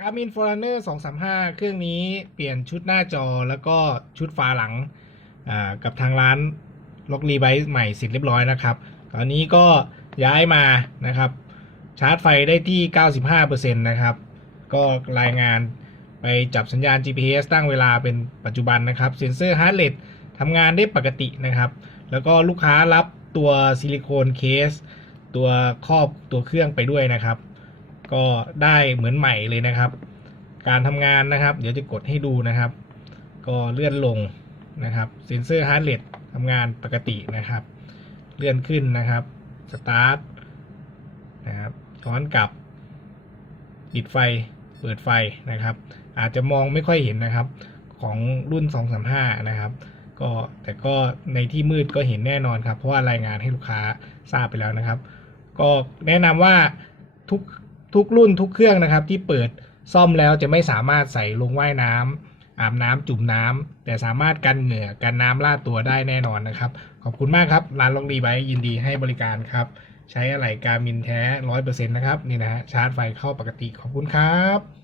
Garmin Forerunner 235 เครื่องนี้เปลี่ยนชุดหน้าจอแล้วก็ชุดฝาหลังกับทางร้านล็อกรีไบส์ใหม่เสร็จเรียบร้อยนะครับ ตอนนี้ก็ย้ายมานะครับ ชาร์จไฟได้ที่ 95%นะครับ ก็รายงานไปจับสัญญาณ GPS ตั้งเวลาเป็นปัจจุบันนะครับ เซ็นเซอร์ฮาร์ดเรททำงานได้ปกตินะครับ แล้วก็ลูกค้ารับตัวซิลิโคนเคส ตัวครอบตัวเครื่องไปด้วยนะครับ ก็ได้เหมือนใหม่เลยนะครับ การทำงานนะครับ เดี๋ยวจะกดให้ดูนะครับ ก็เลื่อนลงนะครับเซนเซอร์ฮาร์ดเรททำงานปกตินะครับ เลื่อนขึ้นนะครับสตาร์ทนะครับย้อนกลับปิดไฟเปิดไฟนะครับ อาจจะมองไม่ค่อยเห็นนะครับของรุ่น 235 นะครับ ก็แต่ก็ในที่มืดก็เห็นแน่นอนครับ เพราะว่ารายงานให้ลูกค้าทราบไปแล้วนะครับ ก็แนะนำว่าทุก ทุกรุ่นทุกเครื่องนะครับ ที่เปิดซ่อมแล้วจะไม่สามารถใส่ลงว่ายน้ำอาบน้ำจุ่มน้ำแต่สามารถกันเหงื่อกันน้ำลาดตัวได้แน่นอนนะครับ ขอบคุณมากครับ ร้านล็อกดีไบยินดีให้บริการครับ ใช้อะไหล่การมินแท้ร้อยเปอร์เซ็นต์นะครับ นี่นะฮะชาร์จไฟเข้าปกติขอบคุณครับ